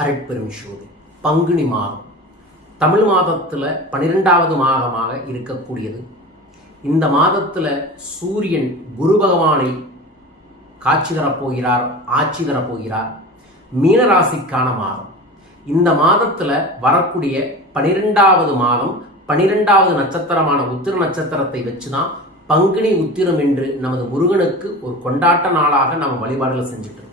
அருட்பெரும் சோதி பங்குனி மாதம். தமிழ் மாதத்தில் பன்னிரெண்டாவது மாதமாக இருக்கக்கூடியது. இந்த மாதத்தில் சூரியன் குரு பகவானை காட்சி தரப்போகிறார் ஆட்சி தரப்போகிறார். மீனராசிக்கான மாதம். இந்த மாதத்தில் வரக்கூடிய பனிரெண்டாவது மாதம் பனிரெண்டாவது நட்சத்திரமான உத்திர நட்சத்திரத்தை வச்சு தான் பங்குனி உத்திரம் என்று நமது முருகனுக்கு ஒரு கொண்டாட்ட நாளாக நம்ம வழிபாடுகளை செஞ்சுட்டு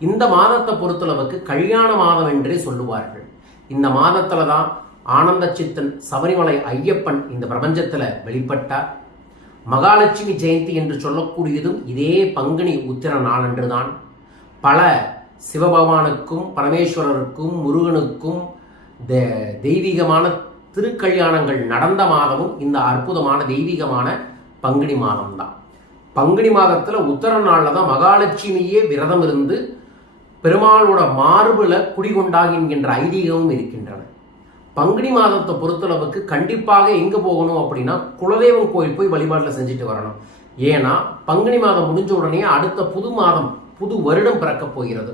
இந்த மாதத்தை பொறுத்தளவுக்கு கல்யாண மாதம் என்றே சொல்லுவார்கள். இந்த மாதத்தில் தான் ஆனந்த சித்தன் சபரிமலை ஐயப்பன் இந்த பிரபஞ்சத்தில் வெளிப்பட்டார். மகாலட்சுமி ஜெயந்தி என்று சொல்லக்கூடியதும் இதே பங்குனி உத்திர நாளன்று தான் பல சிவபகவானுக்கும் பரமேஸ்வரருக்கும் முருகனுக்கும் தெ- தெய்வீகமான திருக்கல்யாணங்கள் நடந்த மாதமும் இந்த அற்புதமான தெய்வீகமான பங்குனி மாதம்தான். பங்குனி மாதத்தில் உத்தர நாளில் தான் மகாலட்சுமியே விரதம் இருந்து பெருமாளோட மார்பில் குடிகொண்டாகின்ற ஐதீகமும் இருக்கின்றன. பங்குனி மாதத்தை பொறுத்தளவுக்கு கண்டிப்பாக எங்கே போகணும் அப்படின்னா குலதெய்வம் கோயில் போய் வழிபாட்டில் செஞ்சுட்டு வரணும். ஏன்னா பங்குனி மாதம் முடிஞ்ச உடனே அடுத்த புது மாதம் புது வருடம் பிறக்க போகிறது.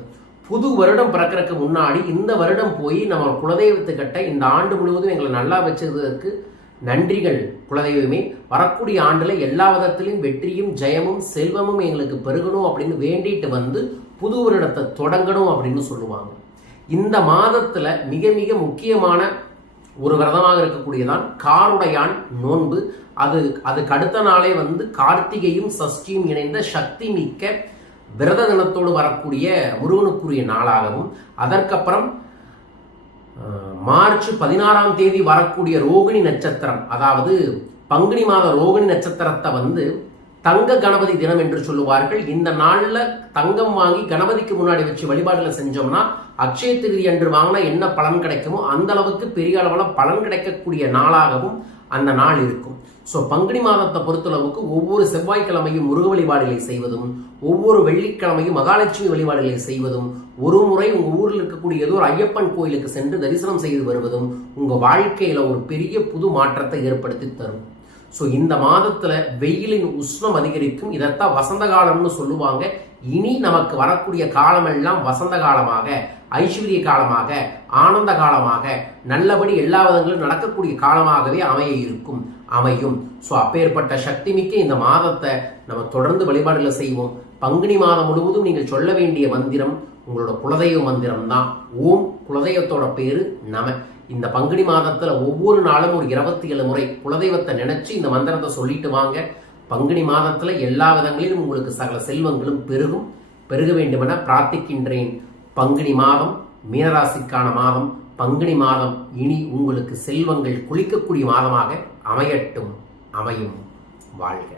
புது வருடம் பிறக்கறதுக்கு முன்னாடி இந்த வருடம் போய் நம்ம குலதெய்வத்துக்கிட்ட இந்த ஆண்டு முழுவதும் எங்களை நல்லா வச்சதுக்கு நன்றிகள் குலதெய்வமே. வரக்கூடிய ஆண்டில் எல்லா விதத்திலும் வெற்றியும் ஜெயமும் செல்வமும் எங்களுக்கு பெருகணும் அப்படின்னு வேண்டிட்டு வந்து புது வருடத்தை தொடங்கணும் அப்படின்னு சொல்லுவாங்க. இந்த மாதத்தில் மிக மிக முக்கியமான ஒரு விரதமாக இருக்கக்கூடியதான் காருடையான் நோன்பு. அது அதுக்கு அடுத்த நாளே வந்து கார்த்திகையும் சஷ்டியும் இணைந்த சக்தி மிக்க விரத தினத்தோடு வரக்கூடிய முருகனுக்குரிய நாளாகவும் அதற்கப்புறம் மார்ச் பதினாறாம் தேதி வரக்கூடிய ரோகிணி நட்சத்திரம் அதாவது பங்குனி மாத ரோகிணி நட்சத்திரத்தை வந்து தங்க கணபதி தினம் என்று சொல்லுவார்கள். இந்த நாளில் தங்கம் வாங்கி கணபதிக்கு முன்னாடி வச்சு வழிபாடுகளை செஞ்சோம்னா அக்ஷய திருதி அன்று வாங்கினா என்ன பலன் கிடைக்குமோ அந்த அளவுக்கு பெரிய அளவில் பலன் கிடைக்கக்கூடிய நாளாகவும் அந்த நாள் இருக்கும். ஸோ பங்குனி மாதத்தை பொறுத்தளவுக்கு ஒவ்வொரு செவ்வாய்க்கிழமையும் முருக வழிபாடுகளை செய்வதும் ஒவ்வொரு வெள்ளிக்கிழமையும் மகாலட்சுமி வழிபாடுகளை செய்வதும் ஒரு முறை உங்கள் ஊரில் இருக்கக்கூடிய ஏதோ ஒரு ஐயப்பன் கோயிலுக்கு சென்று தரிசனம் செய்து வருவதும் உங்கள் வாழ்க்கையில் ஒரு பெரிய புது மாற்றத்தை ஏற்படுத்தி தரும். ஸோ இந்த மாதத்துல வெயிலின் உஷ்ணம் அதிகரிக்கும். இதைத்தான் வசந்த காலம்னு சொல்லுவாங்க. இனி நமக்கு வரக்கூடிய காலமெல்லாம் வசந்த காலமாக ஐஸ்வர்ய காலமாக ஆனந்த காலமாக நல்லபடி எல்லா விதங்களும் நடக்கக்கூடிய காலமாகவே அமைய இருக்கும் அமையும். ஸோ அப்பேற்பட்ட சக்தி மிக்க இந்த மாதத்தை நம்ம தொடர்ந்து வழிபாடுகளை செய்வோம். பங்குனி மாதம் முழுவதும் நீங்கள் சொல்ல வேண்டிய மந்திரம் உங்களோட குலதெய்வ மந்திரம் தான் ஓம் குலதெய்வத்தோட பேரு நம. இந்த பங்குனி மாதத்துல ஒவ்வொரு நாளும் ஒரு இருபத்தி ஏழு முறை குலதெய்வத்தை நினைச்சு இந்த மந்திரத்தை சொல்லிட்டு வாங்க. பங்குனி மாதத்துல எல்லா விதங்களிலும் உங்களுக்கு சகல செல்வங்களும் பெருகும். பெருக வேண்டுமென பிரார்த்திக்கின்றேன். பங்குனி மாதம் மீனராசிக்கான மாதம் பங்குனி மாதம் இனி உங்களுக்கு செல்வங்கள் குளிக்கக்கூடிய மாதமாக அமையட்டும். அமையும். வாழ்க.